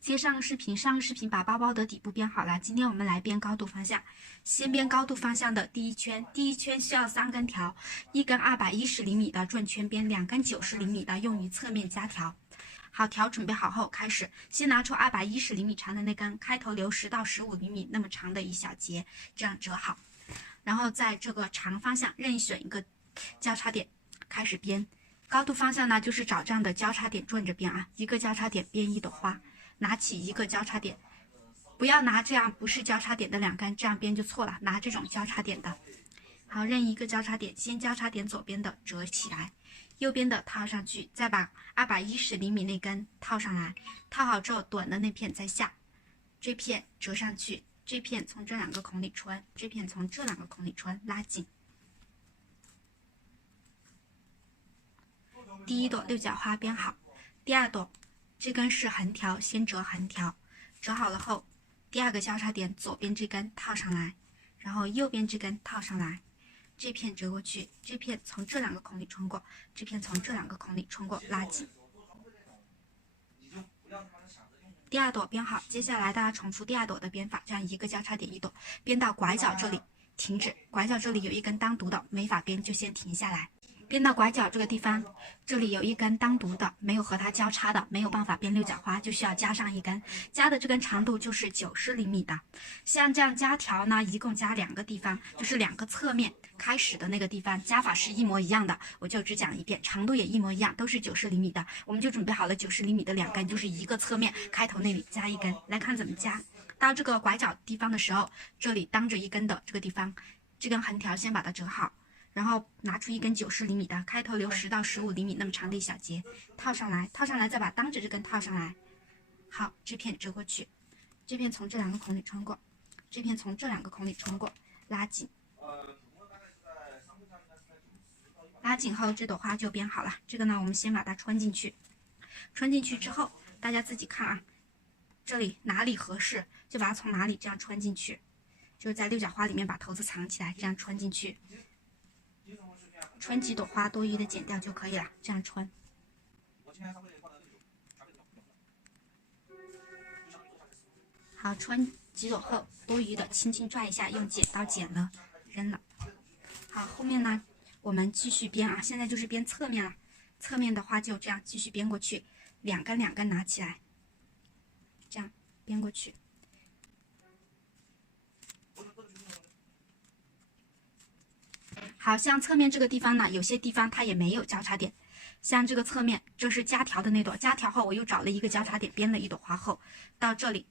接上个视频，上个视频把包包的底部编好了。今天我们来编高度方向，先编高度方向的第一圈，第一圈需要3根条，一根210厘米的转圈边，2根90厘米的用于侧面夹条。好，条准备好后，开始先拿出210厘米长的那根，开头留10到15厘米那么长的一小节，这样折好。然后在这个长方向任意选一个交叉点，开始编。高度方向呢，就是找这样的交叉点转着编啊，一个交叉点编一朵花。拿起一个交叉点，不要拿这样不是交叉点的2根，这样编就错了。拿这种交叉点的，好，任意一个交叉点，先交叉点左边的折起来，右边的套上去，再把210厘米那根套上来。套好之后，短的那片在下，这片折上去，这片从这2个孔里穿，这片从这2个孔里穿，拉紧。第一朵六角花编好，第二朵。这根是横条，先折横条，折好了后，第2个交叉点左边这根套上来，然后右边这根套上来，这片折过去，这片从这2个孔里穿过，这片从这2个孔里穿过，拉紧。第2朵编好，接下来大家重复第2朵的编法，这样一个交叉点一朵，编到拐角这里停止，拐角这里有一根单独的，没法编就先停下来。编到拐角这个地方，这里有一根单独的，没有和它交叉的，没有办法编六角花，就需要加上一根，加的这根长度就是90厘米的。像这样夹条呢，一共加2个地方，就是2个侧面开始的那个地方，加法是一模一样的，我就只讲一遍，长度也一模一样，都是90厘米的，我们就准备好了90厘米的2根，就是一个侧面开头那里加一根，来看怎么加。到这个拐角地方的时候，这里当着一根的这个地方，这根横条先把它折好。然后拿出一根90厘米的，开头留10到15厘米那么长的一小节，套上来，套上来再把当着这根套上来。好，这片折过去，这片从这2个孔里穿过，这片从这2个孔里穿过，拉紧。拉紧后，这朵花就编好了。这个呢，我们先把它穿进去。穿进去之后，大家自己看啊，这里哪里合适，就把它从哪里这样穿进去，就是在六角花里面把头子藏起来，这样穿进去。穿几朵花，多余的剪掉就可以了。这样穿。好，穿几朵后，多余的轻轻拽一下，用剪刀剪了，扔了。好，后面呢，我们继续编啊。现在就是编侧面了，侧面的话就这样继续编过去，2根2根拿起来，这样编过去。好像侧面这个地方呢，有些地方它也没有交叉点，像这个侧面，这是夹条的那朵，夹条后我又找了一个交叉点，编了一朵花后，到这里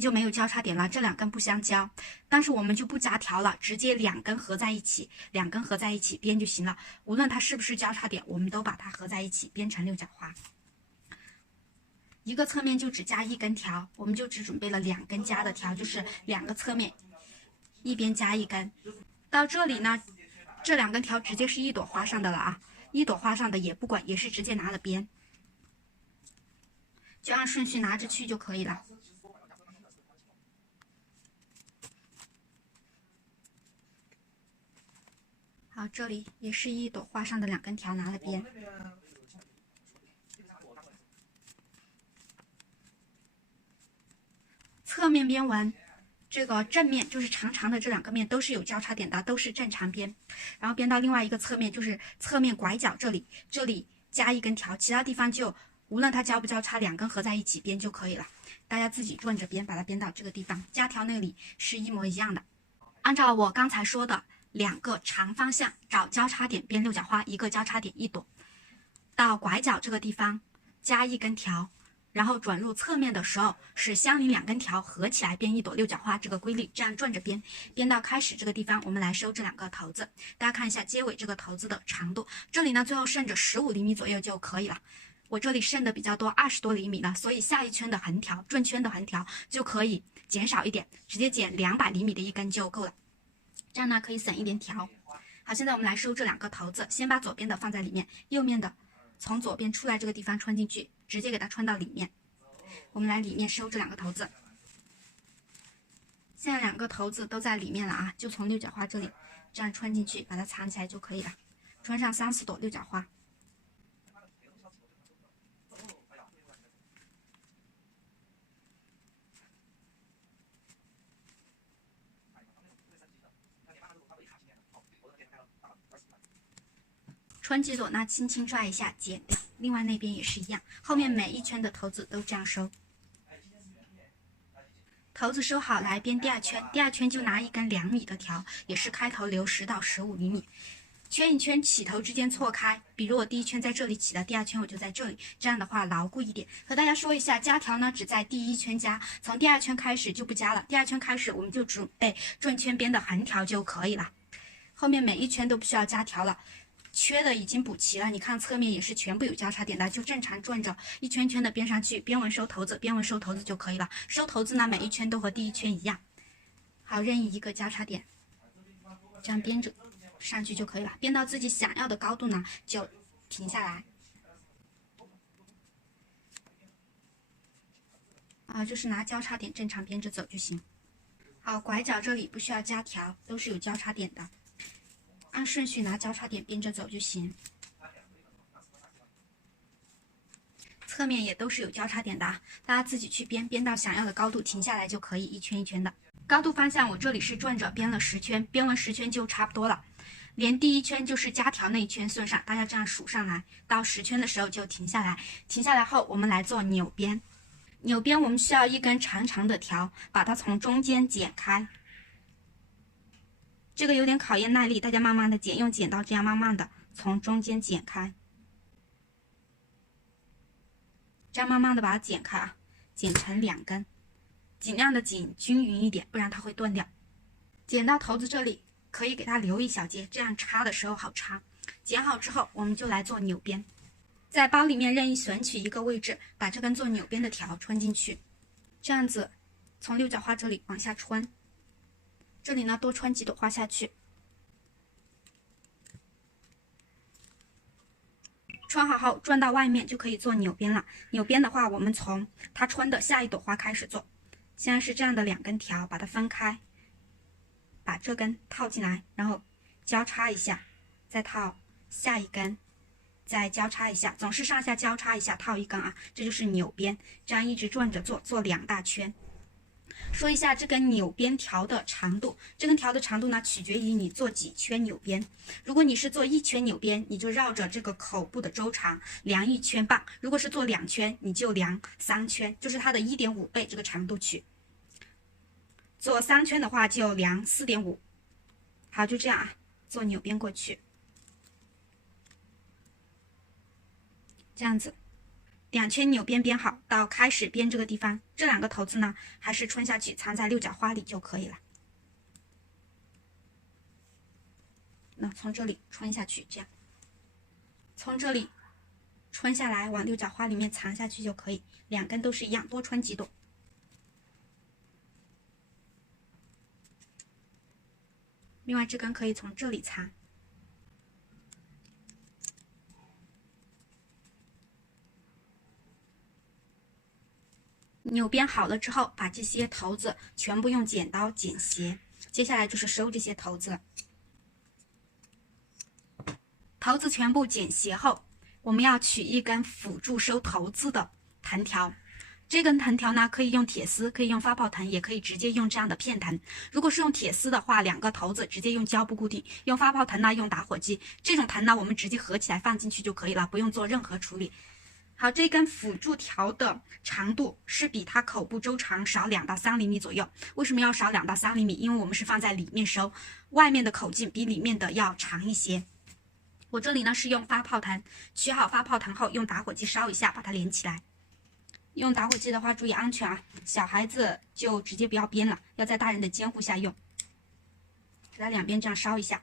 就没有交叉点了，这2根不相交，但是我们就不夹条了，直接2根合在一起，2根合在一起编就行了，无论它是不是交叉点，我们都把它合在一起编成六角花。一个侧面就只加1根条，我们就只准备了2根加的条，就是2个侧面一边加1根。到这里呢，这2根条直接是一朵花上的了啊，一朵花上的也不管，也是直接拿了编，就按顺序拿着去就可以了。好，这里也是一朵花上的2根条拿了编。侧面编完，这个正面就是长长的这2个面都是有交叉点的，都是正常编。然后编到另外一个侧面，就是侧面拐角这里加1根条，其他地方就无论它交不交叉，2根合在一起编就可以了。大家自己转着编，把它编到这个地方，夹条那里是一模一样的。按照我刚才说的2个长方向找交叉点编六角花，一个交叉点一朵。到拐角这个地方加1根条。然后转入侧面的时候，是相邻2根条合起来编一朵六角花，这个规律这样转着编，编到开始这个地方，我们来收这2个头子。大家看一下结尾这个头子的长度，这里呢最后剩着15厘米左右就可以了。我这里剩的比较多，20多厘米了，所以下一圈的横条，转圈的横条就可以减少一点，直接剪200厘米的1根就够了。这样呢可以省一点条。好，现在我们来收这2个头子，先把左边的放在里面，右面的从左边出来这个地方穿进去，直接给它穿到里面。我们来里面收这2个头子，现在2个头子都在里面了啊，就从六角花这里这样穿进去，把它藏起来就可以了。穿上3、4朵六角花。穿几朵呢，轻轻拽一下，剪掉。另外那边也是一样，后面每一圈的头子都这样收。头子收好，来编第二圈，第二圈就拿一根2米的条，也是开头留10到15厘米，圈一圈，起头之间错开。比如我第一圈在这里起的，第二圈我就在这里，这样的话牢固一点。和大家说一下，加条呢只在第一圈加，从第二圈开始就不加了。第二圈开始我们就准备转圈边的横条就可以了，后面每一圈都不需要加条了。缺的已经补齐了，你看侧面也是全部有交叉点的，就正常转着一圈圈的编上去，边纹收头子，边纹收头子就可以了。收头子呢，每一圈都和第一圈一样。好，任意一个交叉点，这样编着上去就可以了。编到自己想要的高度呢，就停下来。就是拿交叉点正常编着走就行。好，拐角这里不需要加条，都是有交叉点的。按顺序拿交叉点编着走就行，侧面也都是有交叉点的啊，大家自己去编，编到想要的高度停下来就可以，一圈一圈的。高度方向我这里是转着编了10圈，编完10圈就差不多了，连第一圈就是加条那一圈算上，大家这样数上来，到10圈的时候就停下来。停下来后，我们来做扭边。扭边我们需要一根长长的条，把它从中间剪开。这个有点考验耐力，大家慢慢的剪，用剪刀这样慢慢的从中间剪开，这样慢慢的把它剪开啊，剪成2根，尽量的剪均匀一点，不然它会断掉。剪到头子这里，可以给它留一小节，这样插的时候好插。剪好之后，我们就来做扭边，在包里面任意选取一个位置，把这根做扭边的条穿进去，这样子从6角花这里往下穿。这里呢，多穿几朵花下去，穿好后转到外面就可以做扭边了。扭边的话，我们从它穿的下一朵花开始做。现在是这样的2根条，把它分开，把这根套进来，然后交叉一下，再套下一根，再交叉一下，总是上下交叉一下套一根啊，这就是扭边。这样一直转着做，做2大圈。说一下这根扭边条的长度，这根条的长度呢，取决于你做几圈扭边。如果你是做1圈扭边，你就绕着这个口部的周长量1圈半；如果是做2圈，你就量3圈，就是它的1.5倍这个长度取。做3圈的话就量4.5。好，就这样啊，做扭边过去，这样子。2圈扭边编好，到开始编这个地方，这2个头子呢，还是穿下去，藏在6角花里就可以了。那从这里穿下去，这样，从这里穿下来，往6角花里面藏下去就可以。2根都是一样，多穿几朵。另外这根可以从这里藏。扭边好了之后，把这些头子全部用剪刀剪斜，接下来就是收这些头子了。头子全部剪斜后，我们要取一根辅助收头子的藤条。这根藤条呢，可以用铁丝，可以用发泡藤，也可以直接用这样的片藤。如果是用铁丝的话，2个头子直接用胶布固定；用发泡藤呢，用打火机。这种藤呢，我们直接合起来放进去就可以了，不用做任何处理。好，这根辅助条的长度是比它口部周长少2到3厘米左右。为什么要少2到3厘米？因为我们是放在里面收，外面的口径比里面的要长一些。我这里呢是用发泡藤，取好发泡藤后，用打火机烧一下，把它连起来。用打火机的话，注意安全啊！小孩子就直接不要编了，要在大人的监护下用。给它2边这样烧一下。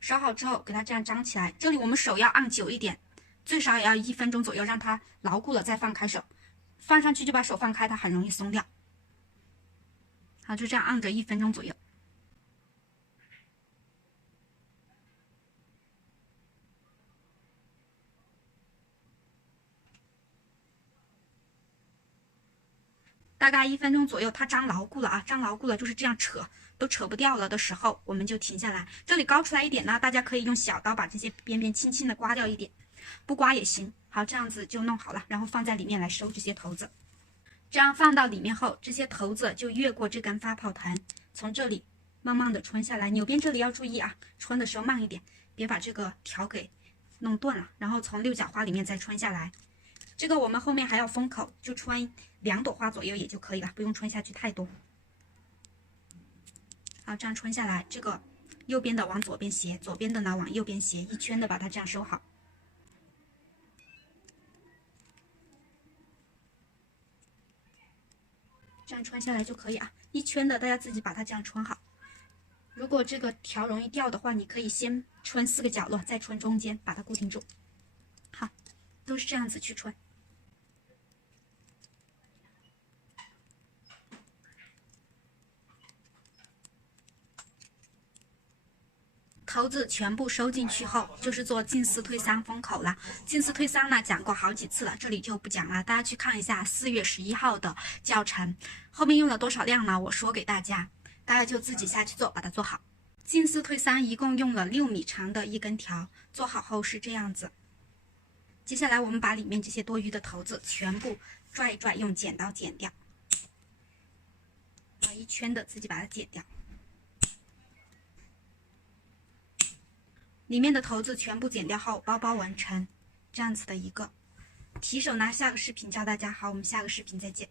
烧好之后，给它这样张起来。这里我们手要按久一点，最少也要1分钟左右，让它牢固了再放开手。放上去就把手放开，它很容易松掉。好，就这样按着1分钟左右。大概1分钟左右，它张牢固了啊，张牢固了就是这样扯都扯不掉了的时候，我们就停下来。这里高出来一点呢，大家可以用小刀把这些边边轻轻的刮掉一点，不刮也行。好，这样子就弄好了，然后放在里面来收这些头子。这样放到里面后，这些头子就越过这根发泡藤，从这里慢慢的穿下来。纽边这里要注意啊，穿的时候慢一点，别把这个条给弄断了。然后从六角花里面再穿下来。这个我们后面还要封口，就穿2朵花左右也就可以了，不用穿下去太多。好，这样穿下来，这个右边的往左边斜，左边的呢往右边斜，一圈的把它这样收好。这样穿下来就可以啊，一圈的大家自己把它这样穿好。如果这个条容易掉的话，你可以先穿4个角落，再穿中间，把它固定住。好，都是这样子去穿。头子全部收进去后，就是做进4退3封口了。进4退3呢，讲过好几次了，这里就不讲了，大家去看一下4月11号的教程，后面用了多少量呢？我说给大家，大家就自己下去做，把它做好。进4退3一共用了6米长的一根条，做好后是这样子。接下来我们把里面这些多余的头子全部拽一拽，用剪刀剪掉，把一圈的自己把它剪掉。里面的头子全部剪掉后，包包完成这样子的一个提手呢。下个视频教大家。好，我们下个视频再见。